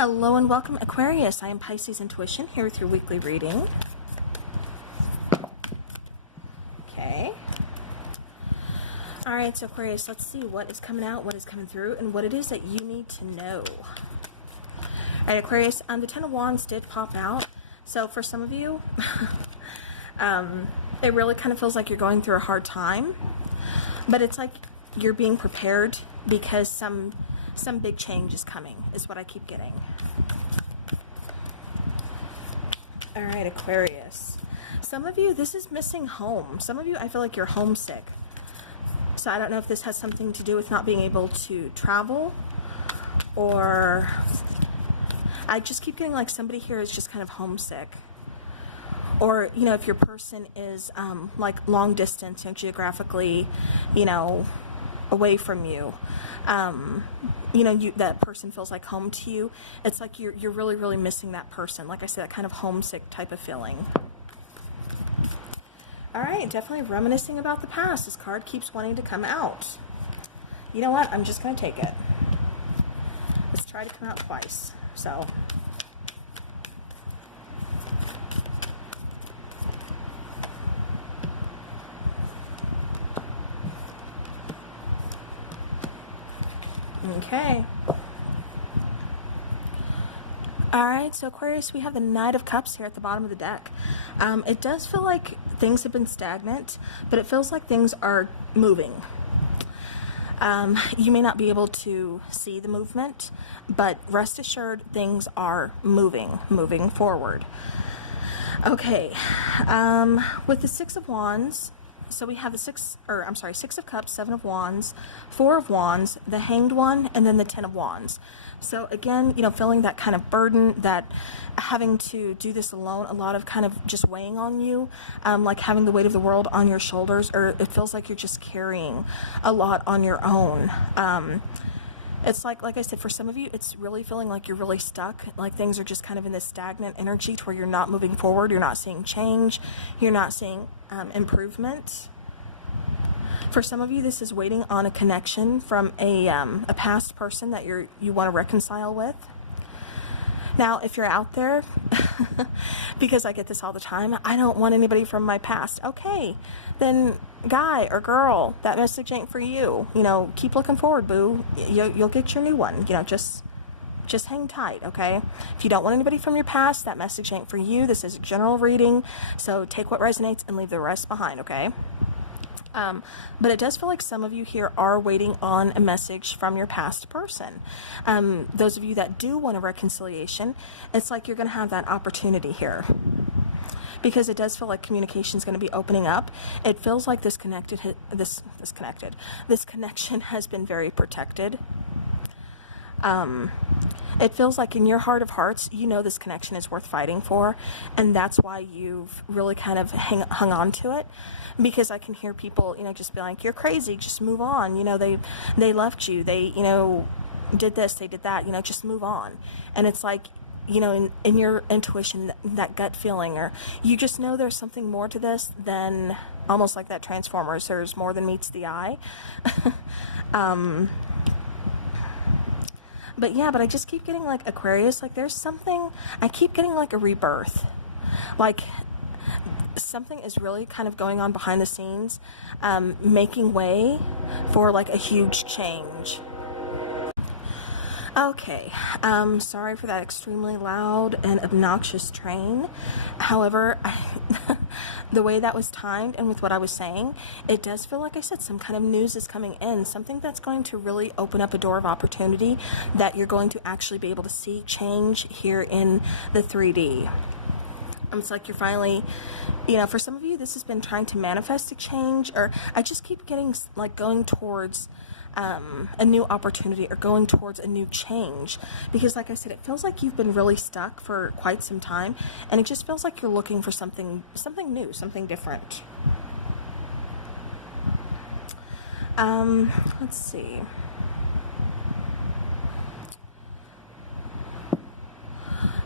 Hello and welcome, Aquarius. I am Pisces Intuition here with your weekly reading. Okay. Alright, so Aquarius, let's see what is coming out, what is coming through, and what it is that you need to know. Alright, Aquarius, the Ten of Wands did pop out. So for some of you, it really kind of feels like you're going through a hard time. But it's like you're being prepared because some big change is coming, is what I keep getting. All right, Aquarius. Some of you, this is missing home. Some of you, I feel like you're homesick. So I don't know if this has something to do with not being able to travel, or I just keep getting like somebody here is just kind of homesick. Or, you know, if your person is like long distance, you know, geographically, you know, away from you, you know, that person feels like home to you. It's like you're really, really missing that person. Like I said, that kind of homesick type of feeling. All right, definitely reminiscing about the past. This card keeps wanting to come out. You know what? I'm just going to take it. Let's try to come out twice. So... okay. Alright, so Aquarius, we have the Knight of Cups here at the bottom of the deck. It does feel like things have been stagnant, but it feels like things are moving. You may not be able to see the movement, but rest assured things are moving forward. Okay, with the Six of Wands, so we have the Six of Cups, Seven of Wands, Four of Wands, the Hanged One, and then the Ten of Wands. So again, you know, feeling that kind of burden, that having to do this alone, a lot of kind of just weighing on you, like having the weight of the world on your shoulders, or it feels like you're just carrying a lot on your own. It's like I said, for some of you, it's really feeling like you're really stuck, like things are just kind of in this stagnant energy to where you're not moving forward, you're not seeing change, you're not seeing improvement. For some of you, this is waiting on a connection from a past person that you want to reconcile with. Now, if you're out there, because I get this all the time, I don't want anybody from my past. Okay, then guy or girl, that message ain't for you. You know, keep looking forward, boo. You'll get your new one. You know, just hang tight, okay? If you don't want anybody from your past, that message ain't for you. This is a general reading, so take what resonates and leave the rest behind, okay? But it does feel like some of you here are waiting on a message from your past person. Those of you that do want a reconciliation, it's like you're going to have that opportunity here. Because it does feel like communication is going to be opening up. It feels like this connection has been very protected. It feels like in your heart of hearts, you know this connection is worth fighting for, and that's why you've really kind of hung on to it. Because I can hear people, you know, just be like, you're crazy, just move on. You know, they left you, they, you know, did this, they did that, you know, just move on. And it's like, you know, in your intuition, that gut feeling, or you just know there's something more to this than, almost like that Transformers, there's more than meets the eye. But yeah, but I just keep getting like Aquarius, like there's something, I keep getting like a rebirth. Like something is really kind of going on behind the scenes, making way for like a huge change. Okay, sorry for that extremely loud and obnoxious train. However, the way that was timed and with what I was saying, it does feel like I said some kind of news is coming in, something that's going to really open up a door of opportunity that you're going to actually be able to see change here in the 3D. It's like you're finally, you know, for some of you, this has been trying to manifest a change, or I just keep getting like going towards a new opportunity or going towards a new change, because like I said, it feels like you've been really stuck for quite some time, and it just feels like you're looking for something new, something different. Let's see.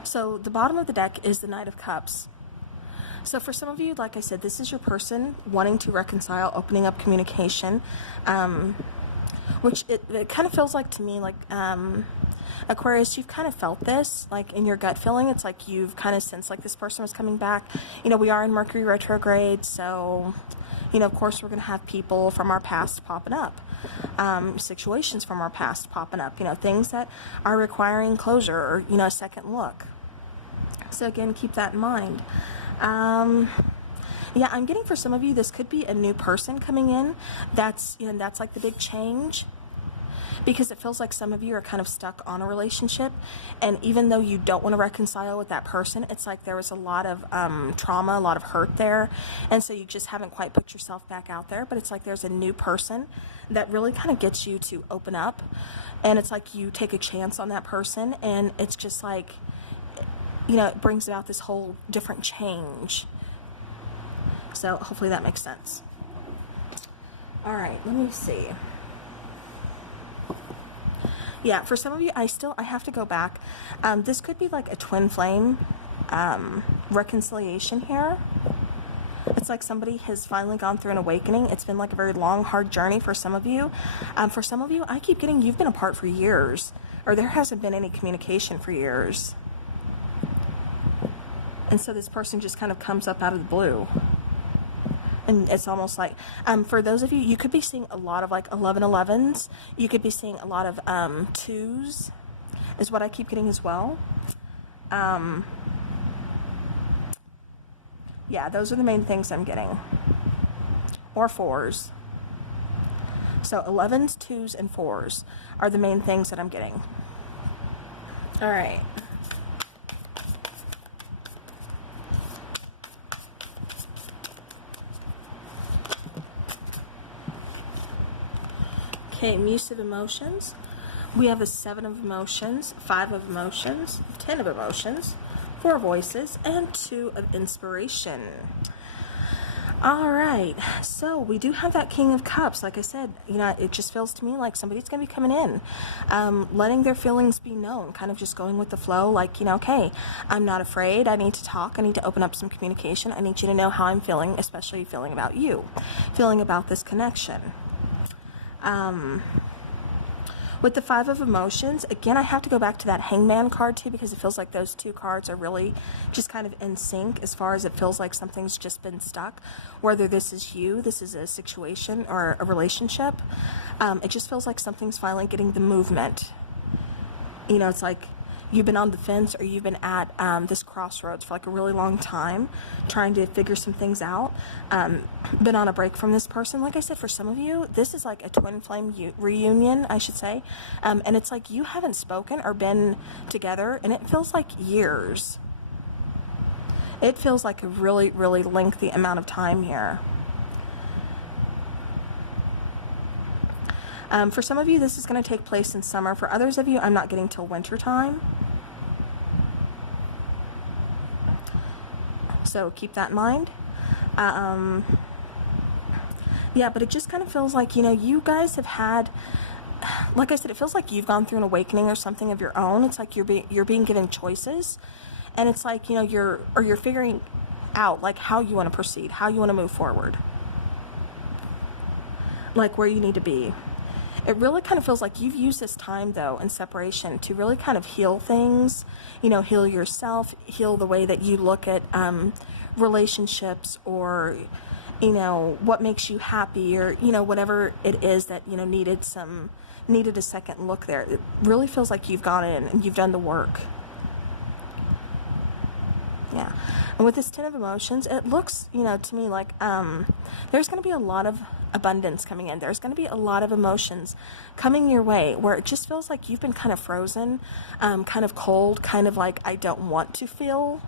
So the bottom of the deck is the Knight of Cups. So for some of you, like I said, this is your person wanting to reconcile, opening up communication. which it kind of feels like to me like Aquarius, you've kind of felt this, like in your gut feeling. It's like you've kind of sensed like this person was coming back. You know, we are in Mercury retrograde, so, you know, of course we're going to have people from our past popping up, situations from our past popping up, you know, things that are requiring closure or, you know, a second look. So again, keep that in mind. Yeah, I'm getting for some of you, this could be a new person coming in. That's, you know, that's like the big change. Because it feels like some of you are kind of stuck on a relationship, and even though you don't want to reconcile with that person, it's like there was a lot of trauma, a lot of hurt there, and so you just haven't quite put yourself back out there. But it's like there's a new person that really kind of gets you to open up, and it's like you take a chance on that person, and it's just like, you know, it brings about this whole different change. So hopefully that makes sense. All right, let me see. Yeah, for some of you, I have to go back. This could be like a twin flame reconciliation here. It's like somebody has finally gone through an awakening. It's been like a very long, hard journey for some of you. For some of you, I keep getting you've been apart for years, or there hasn't been any communication for years. And so this person just kind of comes up out of the blue. And it's almost like, for those of you, you could be seeing a lot of like 1111s. You could be seeing a lot of 2s, is what I keep getting as well. Yeah, those are the main things I'm getting. Or 4s. So 11s, 2s, and 4s are the main things that I'm getting. All right. Okay, Muse of Emotions. We have the 7 of Emotions, 5 of Emotions, 10 of Emotions, 4 Voices, and 2 of Inspiration. All right, so we do have that King of Cups. Like I said, you know, it just feels to me like somebody's going to be coming in, letting their feelings be known, kind of just going with the flow, like, you know, okay, I'm not afraid. I need to talk. I need to open up some communication. I need you to know how I'm feeling, especially feeling about you, feeling about this connection. With the 5 of Emotions, again, I have to go back to that Hangman card too, because it feels like those 2 cards are really just kind of in sync as far as it feels like something's just been stuck. Whether this is you, this is a situation or a relationship, it just feels like something's finally getting the movement. You know, it's like you've been on the fence, or you've been at this crossroads for like a really long time, trying to figure some things out, been on a break from this person. Like I said, for some of you, this is like a twin flame reunion, I should say, and it's like you haven't spoken or been together, and it feels like years. It feels like a really, really lengthy amount of time here. For some of you, this is going to take place in summer. For others of you, I'm not getting till winter time. So keep that in mind. Yeah, but it just kind of feels like, you know, you guys have had, like I said, it feels like you've gone through an awakening or something of your own. It's like you're being given choices, and it's like, you know, you're figuring out like how you want to proceed, how you want to move forward, like where you need to be. It really kind of feels like you've used this time, though, in separation to really kind of heal things, you know, heal yourself, heal the way that you look at relationships, or, you know, what makes you happy, or, you know, whatever it is that, you know, needed a second look there. It really feels like you've gone in and you've done the work. Yeah. And with this 10 of Emotions, it looks, you know, to me like there's going to be a lot of abundance coming in. There's going to be a lot of emotions coming your way, where it just feels like you've been kind of frozen, kind of cold, kind of like, I don't want to feel,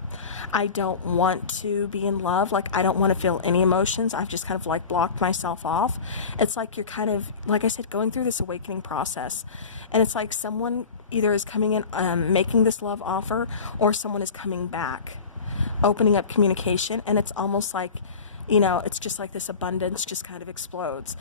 I don't want to be in love, like I don't want to feel any emotions. I've just kind of like blocked myself off. It's like you're kind of, like I said, going through this awakening process, and it's like someone either is coming in, making this love offer, or someone is coming back, opening up communication, and it's almost like you know, it's just like this abundance just kind of explodes.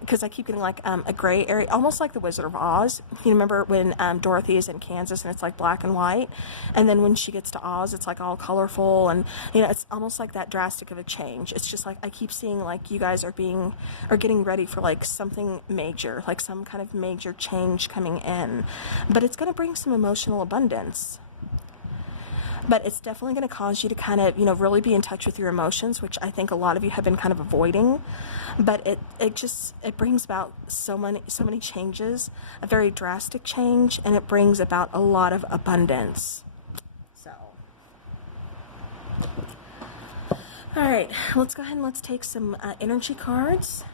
Because I keep getting like a gray area, almost like the Wizard of Oz. You remember when Dorothy is in Kansas and it's like black and white, and then when she gets to Oz, it's like all colorful, and you know, it's almost like that drastic of a change. It's just like I keep seeing like you guys are getting ready for like something major, like some kind of major change coming in, but it's going to bring some emotional abundance. But it's definitely going to cause you to kind of, you know, really be in touch with your emotions, which I think a lot of you have been kind of avoiding. But it brings about so many changes, a very drastic change, and it brings about a lot of abundance. So, all right, let's go ahead and let's take some energy cards.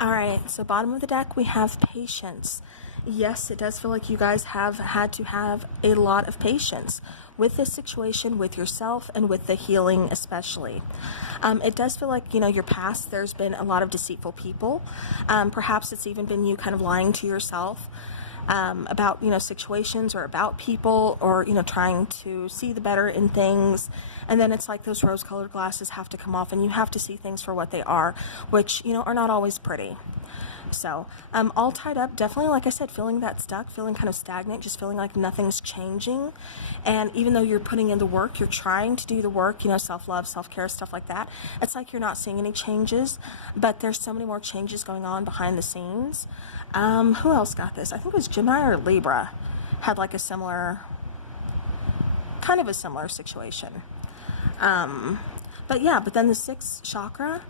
All right, so bottom of the deck, we have patience. Yes, it does feel like you guys have had to have a lot of patience with this situation, with yourself, and with the healing especially. It does feel like, you know, your past, there's been a lot of deceitful people. Perhaps it's even been you kind of lying to yourself about, you know, situations or about people, or, you know, trying to see the better in things. And then it's like those rose-colored glasses have to come off and you have to see things for what they are, which, you know, are not always pretty. So, all tied up, definitely, like I said, feeling that stuck, feeling kind of stagnant, just feeling like nothing's changing. And even though you're putting in the work, you're trying to do the work, you know, self-love, self-care, stuff like that, it's like you're not seeing any changes, but there's so many more changes going on behind the scenes. Who else got this? I think it was Gemini or Libra had like a similar situation. But yeah, but then the sixth chakra,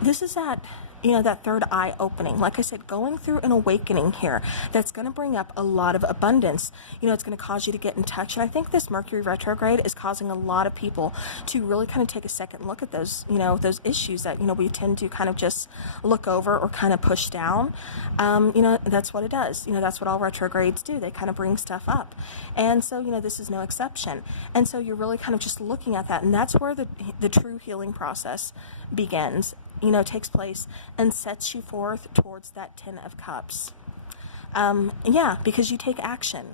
this is that, you know, that third eye opening. Like I said, going through an awakening here that's going to bring up a lot of abundance. You know, it's going to cause you to get in touch. And I think this Mercury retrograde is causing a lot of people to really kind of take a second look at those, you know, those issues that, you know, we tend to kind of just look over or kind of push down. You know, that's what it does. You know, that's what all retrogrades do. They kind of bring stuff up. And so, you know, this is no exception. And so you're really kind of just looking at that. And that's where the true healing process begins, you know, takes place and sets you forth towards that 10 of Cups. Yeah, because you take action.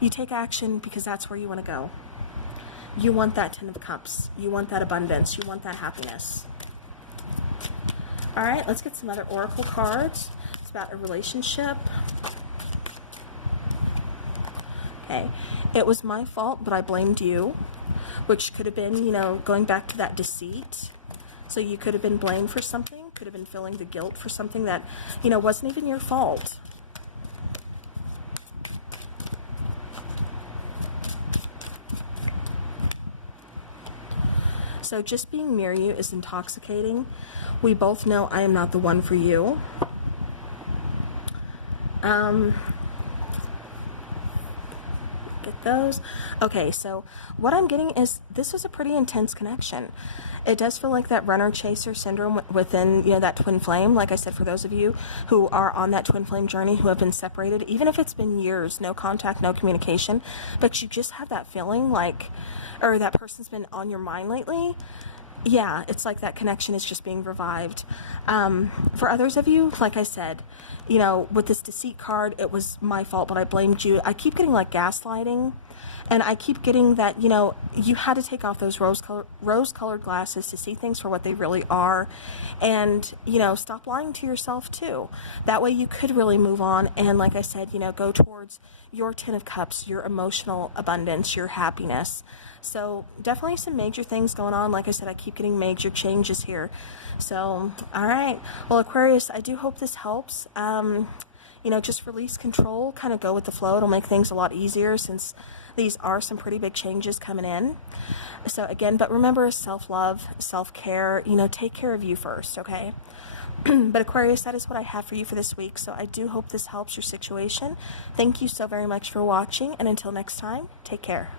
You take action because that's where you want to go. You want that 10 of Cups. You want that abundance. You want that happiness. All right, let's get some other oracle cards. It's about a relationship. Okay, it was my fault, but I blamed you, which could have been, you know, going back to that deceit. So you could have been blamed for something, could have been feeling the guilt for something that, you know, wasn't even your fault. So just being near you is intoxicating. We both know I am not the one for you. Get those. Okay, so what I'm getting is this was a pretty intense connection. It does feel like that runner-chaser syndrome within, you know, that twin flame. Like I said, for those of you who are on that twin flame journey, who have been separated, even if it's been years, no contact, no communication, but you just have that feeling like, or that person's been on your mind lately. Yeah, it's like that connection is just being revived. For others of you, like I said, you know, with this deceit card, it was my fault, but I blamed you. I keep getting like gaslighting, and I keep getting that, you know, you had to take off those rose-colored glasses to see things for what they really are, and, you know, stop lying to yourself too. That way you could really move on, and like I said, you know, go towards your 10 of Cups, your emotional abundance, your happiness. So definitely some major things going on. Like I said, I keep getting major changes here. So, all right. Well, Aquarius, I do hope this helps. You know, just release control, kind of go with the flow. It'll make things a lot easier since these are some pretty big changes coming in. So again, but remember, self-love, self-care, you know, take care of you first, okay? But Aquarius, that is what I have for you for this week. So I do hope this helps your situation. Thank you so very much for watching. And until next time, take care.